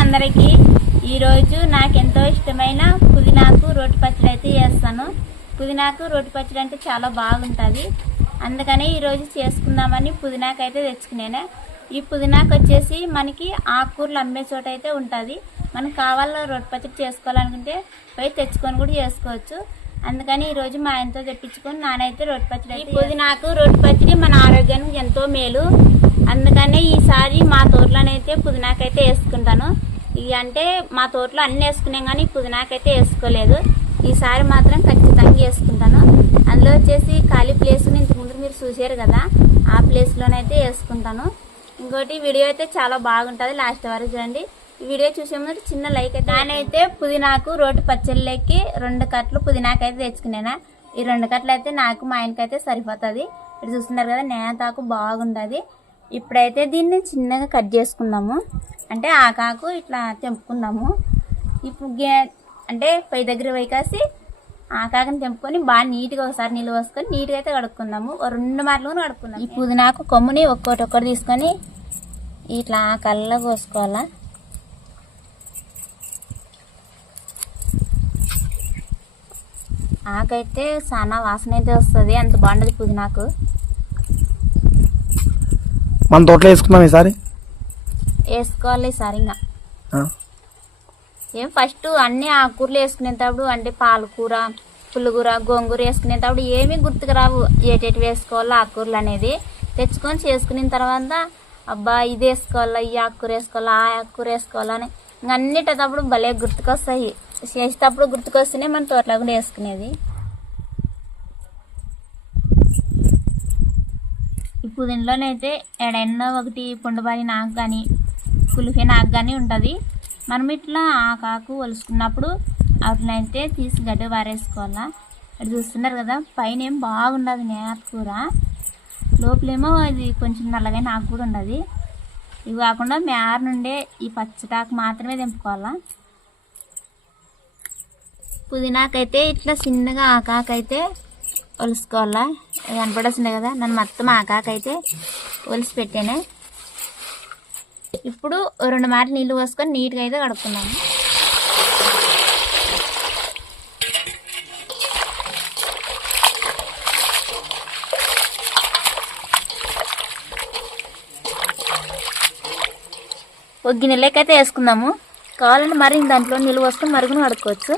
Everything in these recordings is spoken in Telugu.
అందరికీ ఈరోజు నాకు ఎంతో ఇష్టమైన పుదీనాకు రోటి పచ్చడి అయితే చేస్తాను. పుదీనాకు రోటి పచ్చడి అంటే చాలా బాగుంటుంది. అందుకని ఈరోజు చేసుకుందామని పుదీనాకు అయితే తెచ్చుకున్నాను ఈ పుదీనాకు వచ్చేసి మనకి ఆకుకూరలు అమ్మే చోట అయితే ఉంటుంది. మనకు కావాలో రోటి పచ్చడి చేసుకోవాలనుకుంటే పోయి తెచ్చుకొని కూడా చేసుకోవచ్చు. అందుకని ఈరోజు మా ఆయనతో తెప్పించుకొని నానైతే రోటి పచ్చడి ఈ పుదీనాకు రోటి పచ్చడి మన ఆరోగ్యానికి ఎంతో మేలు. అందుకనే ఈసారి మా తోటలోనైతే పుదీనాకైతే వేసుకుంటాను. ఇవి అంటే మా తోటలో అన్ని వేసుకున్నాం కానీ పుదీనాకైతే వేసుకోలేదు. ఈసారి మాత్రం ఖచ్చితంగా వేసుకుంటాను. అందులో వచ్చేసి ఖాళీ ప్లేస్ ఇంతకు ముందు మీరు చూసారు కదా ఆ ప్లేస్లోనైతే వేసుకుంటాను. ఇంకోటి వీడియో అయితే చాలా బాగుంటుంది. లాస్ట్ వరకు చూడండి. ఈ వీడియో చూసే ముందు చిన్న లైక్ అయితే నేనైతే పుదీనాకు రోటి పచ్చళ్ళకి రెండు కట్టలు పుదీనాకు అయితే తెచ్చుకున్నాను. ఈ రెండు కట్టలు అయితే నాకు మా ఆయనకైతే సరిపోతుంది. ఇక్కడ చూస్తున్నారు కదా నేతాకు బాగుంటుంది. ఇప్పుడైతే దీన్ని చిన్నగా కట్ చేసుకుందాము. అంటే ఆకాకు ఇట్లా తెంపుకుందాము. ఇప్పుడు గే అంటే పై దగ్గర పోయి కాసి ఆకాకుని తెంపుకొని బాగా నీట్గా ఒకసారి నీళ్ళు పోసుకొని నీట్గా అయితే కడుక్కుందాము. రెండు మార్లు కడుక్కుందాం ఈ పుదీనాకు కొమ్ముని ఒక్కొక్కటి ఒక్కటి తీసుకొని ఇట్లా కళ్ళ కోసుకోవాలా ఆకైతే చాలా వాసన అయితే వస్తుంది. అంత బాగుంటుంది పుదీనాకు. మన తోటలో వేసుకుందాం ఈసారి? వేసుకోవాలి సరిగా ఆ, ఏం ఫస్ట్ అన్ని ఆకుకూరలు వేసుకునేటప్పుడు అంటే పాలకూర పుల్లగూర గోంగూర వేసుకునేటప్పుడు ఏమీ గుర్తుకు రావు ఏటేటి వేసుకోవాలో ఆకుకూరలు అనేది. తెచ్చుకొని చేసుకున్న తర్వాత అబ్బా ఇది వేసుకోవాలా ఈ ఆకుకూర వేసుకోవాలా ఆ ఆకుకూర వేసుకోవాలా అని. ఇంక అన్నిటప్పుడు భలే గుర్తుకొస్తాయి. చేసేటప్పుడు గుర్తుకొస్తేనే మన తోటలో కూడా వేసుకునేది. ఇప్పుడు దీనిలోనైతే ఎడైనా ఒకటి పుండబారి నాకు కానీ కులిఫే నాకు కానీ ఉంటుంది. మనం ఇట్లా ఆకాకు ఒలుసుకున్నప్పుడు అట్లయితే తీసి గడ్డ పారేసుకోవాలా? ఇక్కడ చూస్తున్నారు కదా పైన ఏం బాగుండదు కూర. లోపలేమో అది కొంచెం నల్లగా నాకు కూడా ఉండదు ఇవి కాకుండా మేర నుండే ఈ పచ్చటాకు మాత్రమే తెంపుకోవాలా? పుదీనాకైతే ఇట్లా చిన్నగా ఆకాకైతే ఒలుసుకోవాలా? ఇది కనపడొస్తుంది కదా? నన్ను మొత్తం ఆకాకైతే ఒలిసి పెట్టాను ఇప్పుడు రెండు మాటలు నీళ్ళు పోసుకొని నీట్గా అయితే కడుక్కున్నాము ఒక గిన్నెలకైతే వేసుకుందాము. కావాలంటే మరి దాంట్లో నీళ్ళు పోసుకొని మరుగును కడుక్కోవచ్చు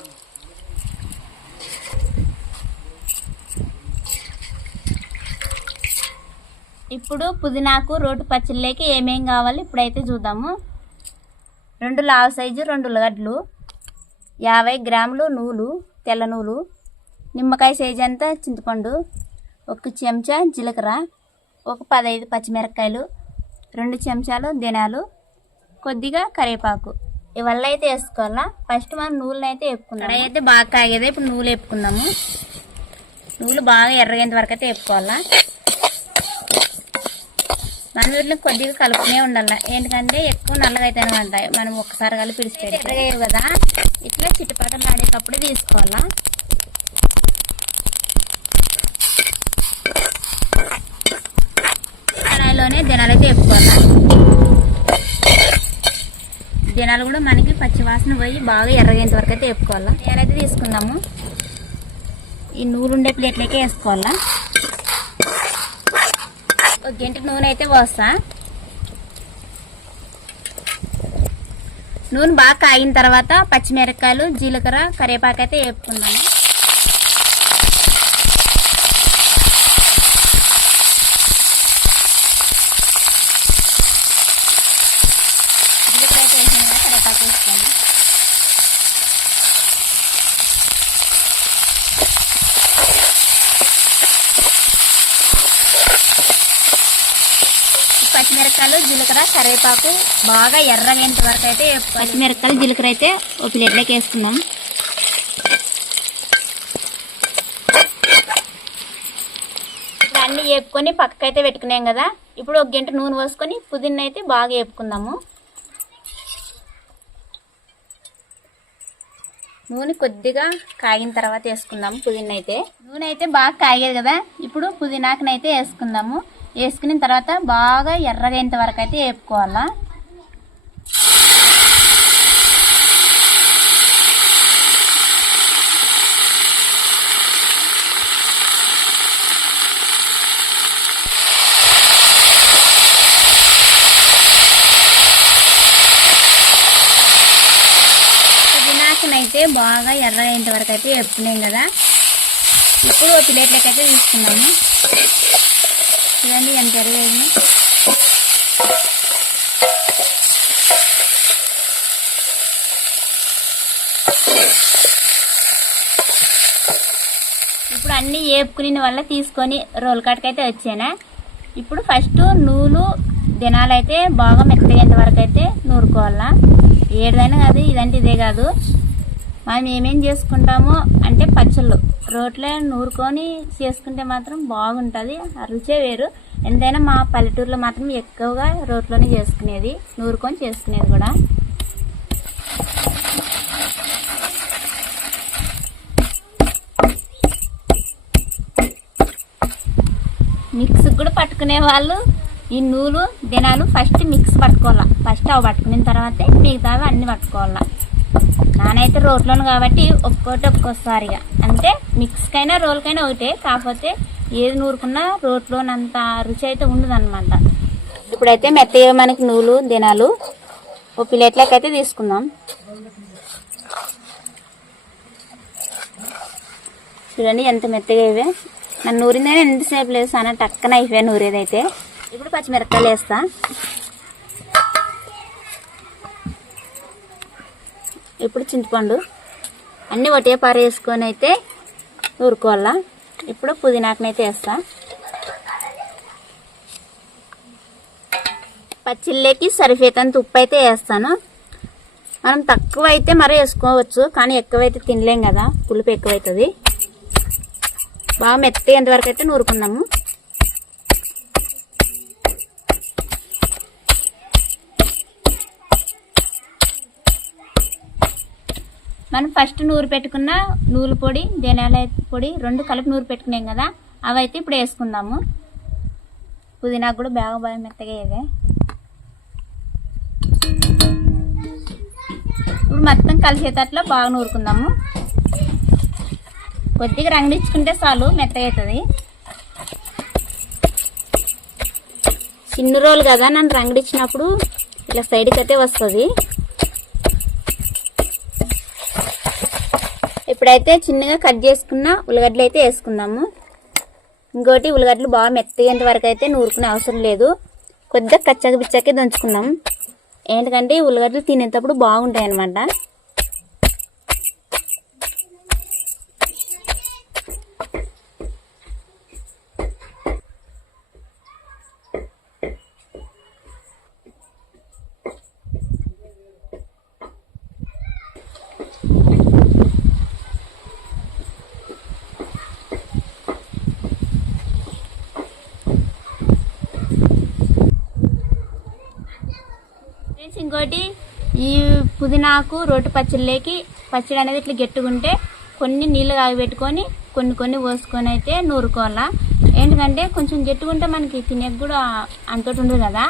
ఇప్పుడు పుదీనాకు రోటి పచ్చళ్ళకి ఏమేం కావాలి? ఇప్పుడైతే చూద్దాము. రెండు లావు సైజు రెండు ఉల్లగడ్డలు యాభై గ్రాములు నూలు తెల్ల నూలు నిమ్మకాయ సైజు అంతా చింతపండు ఒక చెంచా జీలకర్ర ఒక పదహైదు పచ్చిమిరపకాయలు రెండు చెంచాలు దినాలు కొద్దిగా కరివేపాకు. ఇవల్ల అయితే వేసుకోవాలా? ఫస్ట్ మనం నూనె అయితే వేపుకున్నాం అయితే బాగా కాగేదే ఇప్పుడు నూనె వేపుకుందాము. నూనె బాగా ఎర్రగేంత వరకు అయితే వేపుకోవాలా? మనం వీటిని కొద్దిగా కలుపునే ఉండాలి. ఏంటంటే ఎక్కువ నల్లగా అయితేనే ఉంటాయి. మనం ఒక్కసారి కలిపి పిడిచిపెట్టి కదా? ఇట్లా చిట్టుపాటలు ఆడేటప్పుడు తీసుకోవాలా? కడాయిలోనే దినాలు అయితే వేపుకోవాలా. దినాలు కూడా మనకి పచ్చివాసన పోయి బాగా ఎర్రగేంత వరకు అయితే వేపుకోవాలా. నేనైతే తీసుకుందాము. ఈ నూనె ఉండే ప్లేట్లకే వేసుకోవాలా. గంట నూనె అయితే పోస్తా. నూనె బాగా కాగిన తర్వాత పచ్చిమిరపకాయలు జీలకర్ర కరివేపాకు అయితే వేపుకున్నాను జీలకర్ర అయితే వేసాను కదా కరివేపాకు వేసుకోండి ఈ పచ్చిమిరపకాయలు జీలకర్ర కరివేపాకు బాగా ఎర్రగేంత వరకు అయితే పచ్చిమిరపకాయలు జీలకర్ర అయితే ఒక ప్లేట్లోకి ఇప్పుడు అన్నీ వేపుకొని పక్కకైతే పెట్టుకున్నాం కదా. ఇప్పుడు ఒక గంట నూనె పోసుకొని పుదీనా అయితే బాగా వేపుకుందాము నూనె కొద్దిగా కాగిన తర్వాత వేసుకుందాము పుదీనా అయితే నూనె అయితే బాగా కాగేది కదా. ఇప్పుడు పుదీనాకునైతే వేసుకుందాము. వేసుకున్న తర్వాత బాగా ఎర్రగేంత వరకు అయితే వేపుకోవాలా అయితే బాగా ఎర్రగా వరకు అయితే వేపుకున్నాం కదా. ఇప్పుడు ఒక ప్లేట్లోకి అయితే తీసుకున్నాము చూడండి ఎంత ఎర్రగా ఇప్పుడు అన్ని వేపుకుని వల్ల తీసుకొని రోల్ కాట్కి అయితే వచ్చానా. ఇప్పుడు ఫస్ట్ నూలు దినాలు అయితే బాగా మెత్తగేంత వరకు అయితే నూరుకోవాలా. ఏదైనా కాదు ఇదంటే ఇదే కాదు. మనం ఏమేం చేసుకుంటామో అంటే పచ్చళ్ళు. రోట్లో నూరుకొని చేసుకుంటే మాత్రం బాగుంటుంది. రుచే వేరు. ఎంతైనా మా పల్లెటూరులో మాత్రం ఎక్కువగా రోట్లోనే చేసుకునేది. నూరుకొని చేసుకునేది కూడా. మిక్స్ కూడా పట్టుకునే వాళ్ళు ఈ నూలు దినాలు ఫస్ట్ మిక్స్ పట్టుకోవాలా. ఫస్ట్ అవి పట్టుకున్న తర్వాతే మిగతావి అన్నీ పట్టుకోవాలా. నానైతే రోట్లోను కాబట్టి ఒక్కోటి ఒక్కోసారిగా. అంటే మిక్స్కైనా రోల్కైనా ఒకటే కాకపోతే ఏది నూరుకున్నా రోట్లోనంత రుచి అయితే ఉండదనమాట ఇప్పుడైతే మెత్తగా మనకి నూలు దినాలు ఓ ప్లేట్లోకి అయితే తీసుకుందాం. చూడండి ఎంత మెత్తగా ఇవే. నన్ను నూరిందని ఎంతసేపు లేదు సానా టక్కన అయిపోయాయి నూరేదైతే. ఇప్పుడు పచ్చిమిరపకాయలు వేస్తా. ఇప్పుడు చింతపండు అన్నీ ఒకటే పారేసుకొని అయితే నూరుకోవాలా? ఇప్పుడు పుదీనాకనైతే వేస్తా. పచ్చిల్లేకి సరిపోయేంత ఉప్పు అయితే వేస్తాను. మనం తక్కువ అయితే మరీ వేసుకోవచ్చు కానీ ఎక్కువైతే తినలేం కదా పులుపు ఎక్కువైతుంది. బాగా మెత్త ఎంతవరకు అయితే నూరుకున్నాము మనం ఫస్ట్ నూరు పెట్టుకున్న నూలు పొడి ధనియాల పొడి రెండు కలిపి నూరు పెట్టుకున్నాం కదా అవి అయితే ఇప్పుడు వేసుకుందాము. పుదీనా కూడా బాగా బాగా మెత్తగా ఇవే ఇప్పుడు మొత్తం కలిసేటట్లు బాగా నూరుకుందాము. కొద్దిగా రంగుడిచ్చుకుంటే చాలు మెత్తగా అవుతుంది. చిన్న రోలు కదా నన్ను రంగుడిచ్చినప్పుడు ఇలా సైడ్కి అయితే వస్తుంది. ఇప్పుడైతే చిన్నగా కట్ చేసుకున్న ఉల్లగడ్డలు అయితే వేసుకుందాము. ఇంకోటి ఉల్లగడ్డలు బాగా మెత్తగేంత వరకు అయితే నూరుకునే అవసరం లేదు. కొద్దిగా కచ్చక పిచ్చాకే దంచుకుందాం. ఏంటంటే ఉల్లిగడ్డలు ఉల్లగడ్డలు తినేటప్పుడు బాగుంటాయి అన్నమాట పుదీనాకు రోటి పచ్చళ్ళకి పచ్చడి అనేది ఇట్లా గెట్టుకుంటే కొన్ని నీళ్ళు కాగబెట్టుకొని కొన్ని కొన్ని పోసుకొని అయితే నూరుకోవాలా. ఎందుకంటే కొంచెం గెట్టుకుంటే మనకి తినేకి కూడా అంతటి ఉండదు కదా.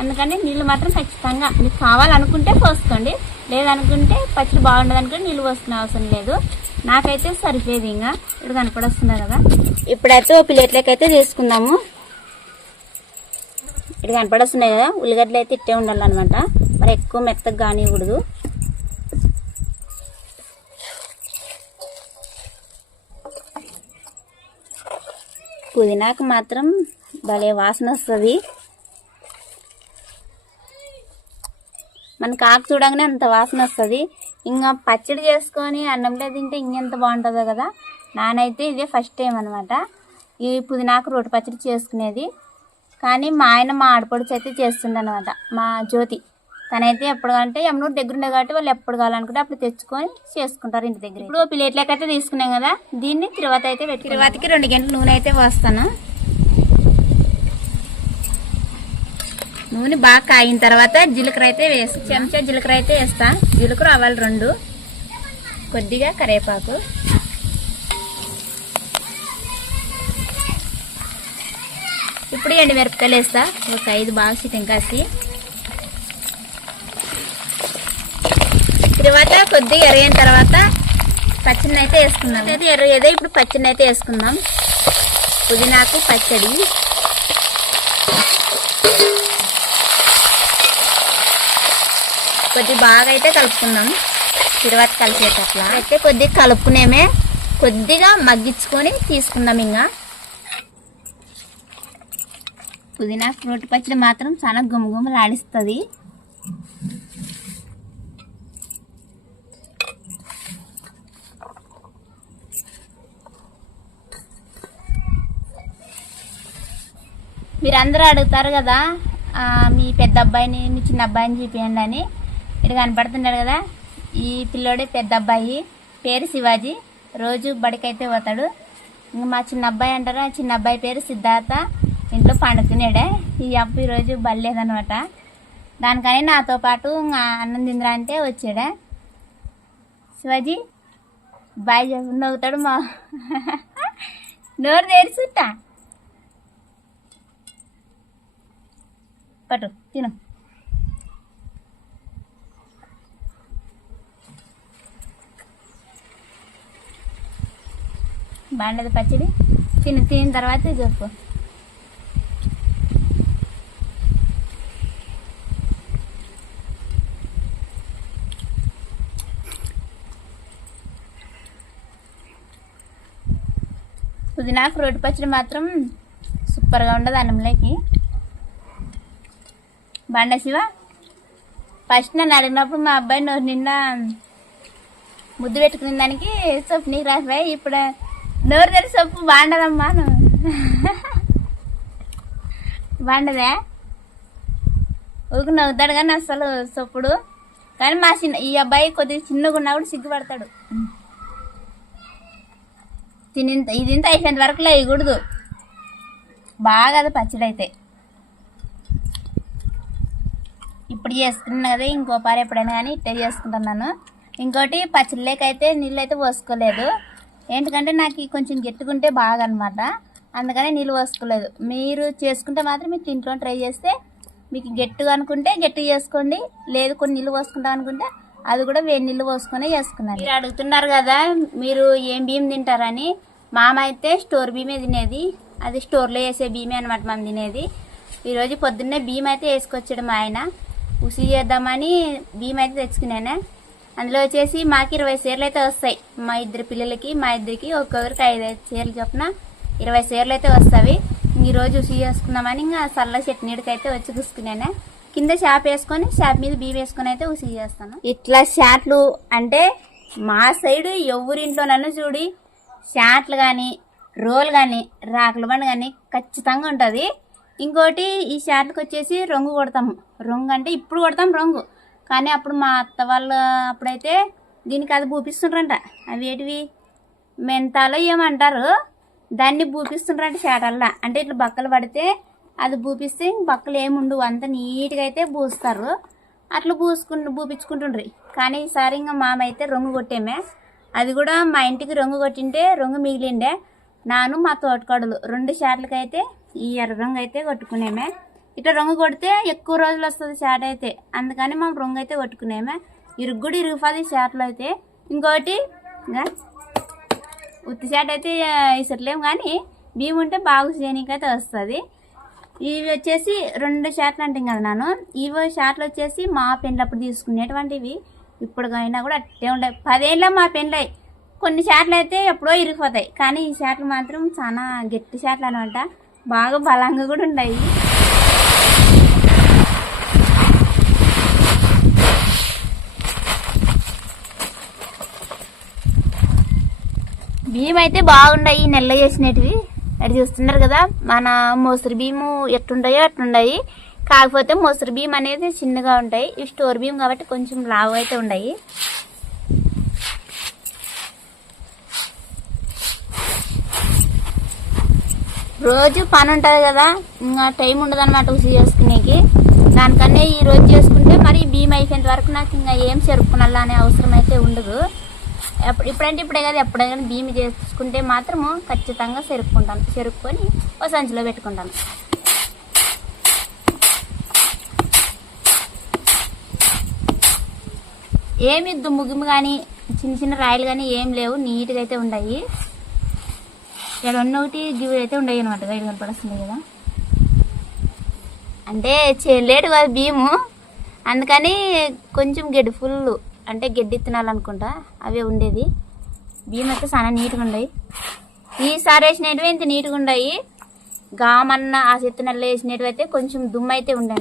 అందుకని నీళ్ళు మాత్రం ఖచ్చితంగా మీకు కావాలనుకుంటే పోసుకోండి. లేదనుకుంటే పచ్చడి బాగుండదు అనుకుంటే నీళ్ళు పోసుకునే అవసరం లేదు. నాకైతే సరిపోయేది ఇంకా. ఇప్పుడు కనపడొస్తుంది కదా. ఇప్పుడైతే ఓ ప్లేట్లోకి అయితే తీసుకుందాము. ఇటు కనపడొస్తున్నాయి కదా ఉల్లిగడ్డలు అయితే ఇట్టే ఉండాలన్నమాట. మరి ఎక్కువ మెత్తగా కానివ్వకూడదు. పుదీనాకు మాత్రం భలే వాసన వస్తుంది. మనకు ఆకు చూడగానే అంత వాసన వస్తుంది. ఇంకా పచ్చడి చేసుకొని అన్నంలో తింటే ఇంకెంత బాగుంటుందో కదా. నానైతే ఇదే ఫస్ట్ టైం అనమాట ఈ పుదీనాకు రోటి పచ్చడి చేసుకునేది. కానీ మా ఆయన మా ఆడపడుచు అయితే చేస్తుండే అనమాట మా జ్యోతి. తనైతే ఎప్పుడు అంటే యమునూరు దగ్గర ఉండే కాబట్టి వాళ్ళు ఎప్పుడు కావాలనుకుంటే అప్పుడు తెచ్చుకొని చేసుకుంటారు ఇంటి దగ్గర ఇప్పుడు ప్లేట్లకి అయితే తీసుకున్నాం కదా దీన్ని తిరువాత అయితే పెట్టి తిరువాతకి రెండు గంటల నూనె అయితే పోస్తాను. నూనె బాగా కాగిన తర్వాత జీలకర్ర అయితే వేసి చెంచా జీలకర్ర అయితే వేస్తా. జీలకర్ర ఆవాలు రెండు. కొద్దిగా కరివేపాకు. ఇప్పుడు ఎండు మిరపకాయలు వేస్తా. ఒక ఐదు బాగా చికెన్ కాసి తర్వాత కొద్దిగా ఎర్రైన తర్వాత పచ్చడిని అయితే వేసుకుందాం అయితే ఎర్రగేదే ఇప్పుడు పచ్చడిని అయితే వేసుకుందాం. పుదీనాకు పచ్చడి. కొద్ది బాగా అయితే కలుపుకుందాం. తిరువాత కలిసేటట్లా. అయితే కొద్దిగా కలుపుకునేమే కొద్దిగా మగ్గించుకొని తీసుకుందాం ఇంకా పుదీనా ఫ్రూట్ పచ్చడి మాత్రం చాలా గుమగుమలాడిస్తుంది. మీరందరూ అడుగుతారు కదా మీ పెద్ద అబ్బాయిని మీ చిన్న అబ్బాయిని చూపించండి అని. ఇక్కడ కనపడుతున్నాడు కదా ఈ పిల్లోడే పెద్ద అబ్బాయి పేరు శివాజీ. రోజు బడికైతే పోతాడు. ఇంకా మా చిన్న అబ్బాయి అంటారు ఆ చిన్న అబ్బాయి పేరు సిద్ధార్థ. ఇంట్లో పండుకునేడే. ఈ అప్ప ఈరోజు బలేదనమాట దానికని నాతో పాటు అన్నం తిందిరా అంటే వచ్చాడే. శివాజీ బాయ్ చెప్పు నవ్వుతాడు మా నోరు తెరిచుట్టా పట్టు తిను. బాగుండదు పచ్చడి. తిను తినిన తర్వాత చెప్పు. పుదీనాకు రోడ్డు పచ్చడి మాత్రం సూపర్గా ఉండదు అన్నంలోకి. బండ శివ ఫస్ట్ నన్ను అడిగినప్పుడు మా అబ్బాయి నువ్వు నిన్న ముద్దు పెట్టుకునే దానికి సొప్పు నీకు రాసిపోయి ఇప్పుడు నోరు తెరిచి సొప్పు బాగుండదమ్మా నువ్వు బాగుండదే? ఊరికి నవ్వుతాడు కానీ అసలు సొప్పుడు. కానీ మా చిన్న ఈ అబ్బాయి కొద్దిగా చిన్నగా ఉన్నప్పుడు సిగ్గుపడతాడు. తినింత ఇది ఇంత అయిపోయేంత వరకు వేయకూడదు బాగా అది పచ్చడి అయితే ఇప్పుడు చేసుకున్నాను కదా ఇంకో పారు ఎప్పుడైనా కానీ ఇట్టే చేసుకుంటున్నాను ఇంకోటి పచ్చళ్ళకైతే నీళ్ళు అయితే పోసుకోలేదు. ఏంటంటే నాకు కొంచెం గట్టిగుంటే బాగా అనమాట అందుకని నీళ్ళు పోసుకోలేదు. మీరు చేసుకుంటే మాత్రం మీరు ఇంట్లో ట్రై చేస్తే మీకు గట్టిగా అనుకుంటే గట్టిగా చేసుకోండి. లేదు కొన్ని నీళ్ళు పోసుకుంటాం అనుకుంటే అది కూడా వేడి నీళ్ళు పోసుకొని చేసుకున్నాను. మీరు అడుగుతున్నారు కదా మీరు ఏం బియ్యం తింటారని. మామ అయితే స్టోర్ బియ్యమే తినేది. అది స్టోర్లో వేసే బియ్యమే అనమాట మనం తినేది. ఈరోజు పొద్దున్నే బియ్యం అయితే వేసుకొచ్చాడు మా ఆయన. ఉసి చేద్దామని బియ్యం అయితే తెచ్చుకున్నాను. అందులో వచ్చేసి మాకు ఇరవై చీరలు అయితే వస్తాయి. మా ఇద్దరు పిల్లలకి మా ఇద్దరికి ఒక్కొక్కరికి ఐదు ఐదు చీరలు చొప్పున ఇరవై చీరలు అయితే వస్తాయి. ఈరోజు ఉసి చేసుకుందామని ఇంకా చల్ల చట్నీడికి అయితే వచ్చి కూసుకున్నాను. కింద షాప్ వేసుకొని షాప్ మీద బీ వేసుకొని అయితే ఉసి చేస్తాను. ఇట్లా షాట్లు అంటే మా సైడ్ ఎవరింట్లోనన్నా చూడి షాట్లు కానీ రోల్ కానీ రాకుల బండి కానీ ఖచ్చితంగా ఉంటుంది. ఇంకోటి ఈ షాట్లకు వచ్చేసి రంగు కొడతాము. రంగు అంటే ఇప్పుడు కొడతాం రంగు. కానీ అప్పుడు మా అత్త వాళ్ళు అప్పుడైతే దీనికి అది పూపిస్తుండ్రంట అవి ఏంటివి? మెంతాలో ఏమంటారు? దాన్ని పూపిస్తుండ్రంట షాటల్లా అంటే ఇట్లా బక్కలు పడితే అది పూపిస్తే బక్కలు ఏముండు అంత నీట్గా అయితే పూస్తారు. అట్లా పూసుకుంటు పూపించుకుంటుండ్రి. కానీ ఈసారి ఇంకా మామైతే రొంగు రంగు కొట్టేమే. అది కూడా మా ఇంటికి రంగు కొట్టింటే రంగు మిగిలిండే. నాను మా తోటకాడులు రెండు షాట్లకి ఈ ఎర్ర రంగు అయితే కొట్టుకునేమే. ఇట్లా రంగు కొడితే ఎక్కువ రోజులు వస్తుంది షాట్ అయితే. అందుకని మేము రంగు అయితే కొట్టుకునేమే. ఇరుగు కూడా ఇరుగుతుంది షాట్లో అయితే. ఇంకోటి ఇంకా ఉత్తి షాట్ అయితే ఇసట్లేము కానీ బియ్యం ఉంటే బాగు చేయనీకైతే అయితే వస్తుంది. ఇవి వచ్చేసి రెండు షార్ట్లు అంటాం కదా నాను. ఇవి షార్ట్లు వచ్చేసి మా పెళ్ళప్పుడు తీసుకునేటువంటివి. ఇప్పుడు అయినా కూడా అట్టే ఉండే పదేళ్ళ మా పెళ్ళై కొన్ని షార్ట్లు అయితే ఎప్పుడో ఇరిగిపోతాయి. కానీ ఈ షార్ట్లు మాత్రం చాలా గట్టి షార్ట్లు అనమాట బాగా బలంగా కూడా ఉన్నాయి. బియ్యం అయితే బాగున్నాయి నెల్ల చేసినటివి. అది చూస్తున్నారు కదా మన మొసరి బియ్యము ఎట్లుంటాయో అట్లుంటాయి కాకపోతే మొసరి బియ్యం అనేది చిన్నగా ఉంటాయి. ఇవి స్టోర్ బియ్యం కాబట్టి కొంచెం లావు అయితే ఉన్నాయి రోజు పని ఉంటుంది కదా ఇంకా టైం ఉండదు అనమాట ఉసి చేసుకునేకి. దానికన్నా ఈ రోజు చేసుకుంటే మరి బియ్యం అయిపోయిన వరకు నాకు ఇంకా ఏం చెరుపుకోనాలా అనే అవసరం అయితే ఉండదు. ఇప్పుడంటే ఇప్పుడే కదా ఎప్పుడైనా భీమి చేసుకుంటే మాత్రము ఖచ్చితంగా చెరుపుకుంటాను చెరుక్కొని ఓ సంచిలో పెట్టుకుంటాను ఏమి దుమ్ముగిమ్ము కానీ చిన్న చిన్న రాయలు కానీ ఏం లేవు నీట్గా అయితే ఉన్నాయి ఇక్కడ ఒకటి గివి అయితే ఉండవు అనమాట గైడ్ కనపడుతుంది కదా. అంటే చేయలేడు కదా భీము. అందుకని కొంచెం గడ్డి ఫుల్ అంటే గడ్డి ఇత్తనాలు అనుకుంటా అవే ఉండేది బియ్యం అయితే చాలా నీట్గా ఉన్నాయి ఈసారి వేసినవి ఇంత నీట్గా ఉన్నాయి గామన్న ఆ చెత్తనల్లో వేసినవి అయితే కొంచెం దుమ్ము అయితే ఉండే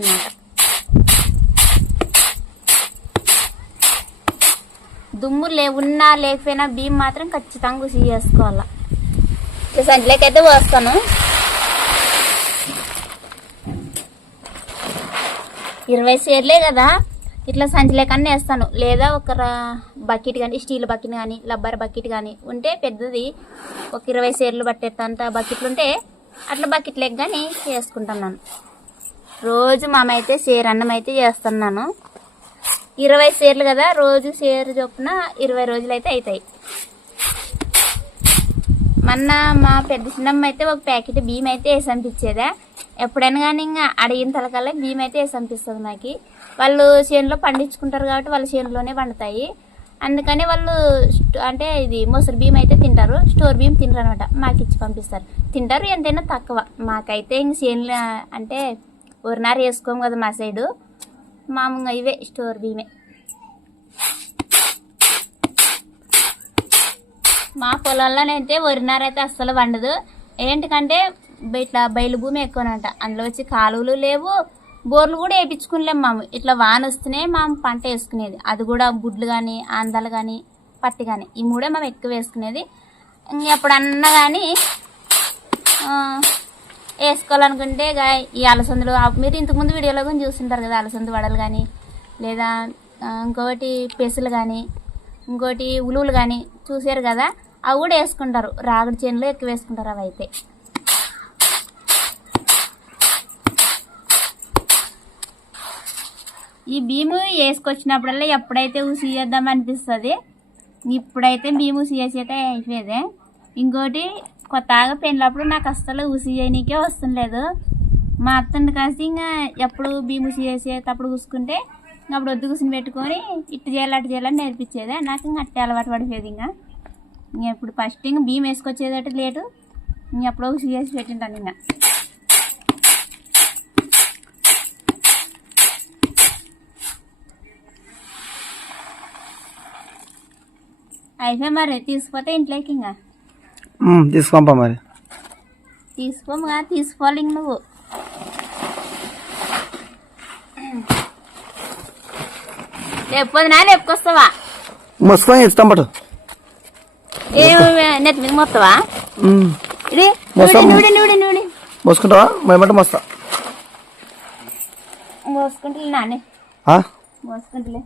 దుమ్ము లే ఉన్నా లేకపోయినా బియ్యం మాత్రం ఖచ్చితంగా ఉసి చేసుకోవాలా సంచలేకైతే పోస్తాను. ఇరవై సేర్లే కదా. ఇట్లా సంచిలే కానీ వేస్తాను. లేదా ఒక బకెట్ కానీ స్టీల్ బకెట్ కానీ రబ్బర్ బకెట్ కానీ ఉంటే పెద్దది. ఒక ఇరవై సేర్లు పట్టేంత బకెట్లు ఉంటే అట్లా బకెట్లేక కానీ చేసుకుంటున్నాను. రోజు మామైతే సేర్ అన్నం అయితే చేస్తున్నాను. ఇరవై సేర్లు కదా రోజు సేరు చొప్పున ఇరవై రోజులు అయితే అవుతాయి మొన్న మా పెద్ద చిన్నమ్మ అయితే ఒక ప్యాకెట్ బియ్యం అయితే వేసంపించేదా ఎప్పుడైనా కానీ ఇంకా అడిగిన తలకల్లా బియ్యం అయితే వేసి పంపిస్తుంది మాకి వాళ్ళు చేనులో పండించుకుంటారు కాబట్టి వాళ్ళ చేనులోనే పండుతాయి. అందుకని వాళ్ళు అంటే ఇది మొసరు బియ్యం అయితే తింటారు. స్టోర్ బియ్యం తినరు అనమాట మాకు ఇచ్చి పంపిస్తారు. తింటారు ఎంతైనా తక్కువ. మాకైతే ఇంక చేనులో అంటే ఊరినారు వేసుకోము కదా మా సైడు. మామూలుగా ఇవే స్టోర్ బియ్యమే మా పొలంలోనైతే వరినారైతే అస్సలు వండదు ఏంటికంటే ఇట్లా బయలు భూమి ఎక్కువనంట. అందులో వచ్చి కాలువలు లేవు బోర్లు కూడా వేయించుకునిలేం మాము. ఇట్లా వాన వస్తేనే మేము పంట వేసుకునేది. అది కూడా గుడ్లు కానీ ఆందాలు కానీ పత్తి కానీ ఈ మూడే మేము ఎక్కువ వేసుకునేది. ఇంక ఎప్పుడన్నా కానీ వేసుకోవాలనుకుంటే ఈ అలసందులు మీరు ఇంతకుముందు వీడియోలో కూడా చూస్తుంటారు కదా అలసందు వడలు కానీ లేదా ఇంకోటి ఇంకొకటి పెసులు కానీ ఇంకోటి ఉలువులు కానీ చూసారు కదా? అవి కూడా వేసుకుంటారు. రాగడి చేనులో ఎక్కువ వేసుకుంటారు అవి అయితే. ఈ భీము వేసుకొచ్చినప్పుడల్లా ఎప్పుడైతే ఊసి చేద్దాం అనిపిస్తుంది ఇప్పుడైతే భీము చేసి అయితే అయిపోయేదే. ఇంకోటి కొత్తగా పెళ్ళినప్పుడు నాకు అస్సలు ఊసి చేయనీకే వస్తుండలేదు. మా అత్తని కాసి ఇంకా ఎప్పుడు భీము చేసేటప్పుడు కూసుకుంటే అప్పుడు వద్దు కూసుని పెట్టుకొని ఇట్టు చేయాలి అటు చేయాలని నేర్పించేదే. నాకు ఇంకా అట్టే అలవాటు పడిపోయేది ఇంకా ఇంక ఇప్పుడు ఫస్ట్ ఇంకా బియ్యం వేసుకొచ్చేదట లేటు. ఇంక ఎప్పుడో ఊసి చేసి పెట్టింటాను ఇంకా అయితే మరి తీసుకుపోతే ఇంట్లోకి ఇంకా. తీసుకొంపా మరి తీసుకోముగా తీసుకోవాలి ఇంక నువ్వు. లేకపోతే లేపుకొస్తావా మోసుకొని ఇస్తాం పట్టు. నెత్తి మీద మొత్తవా ఇది మోసుకుంటావా? మేమంటే మోస్తా. మోసుకుంటే నానే? మోసుకుంటలే.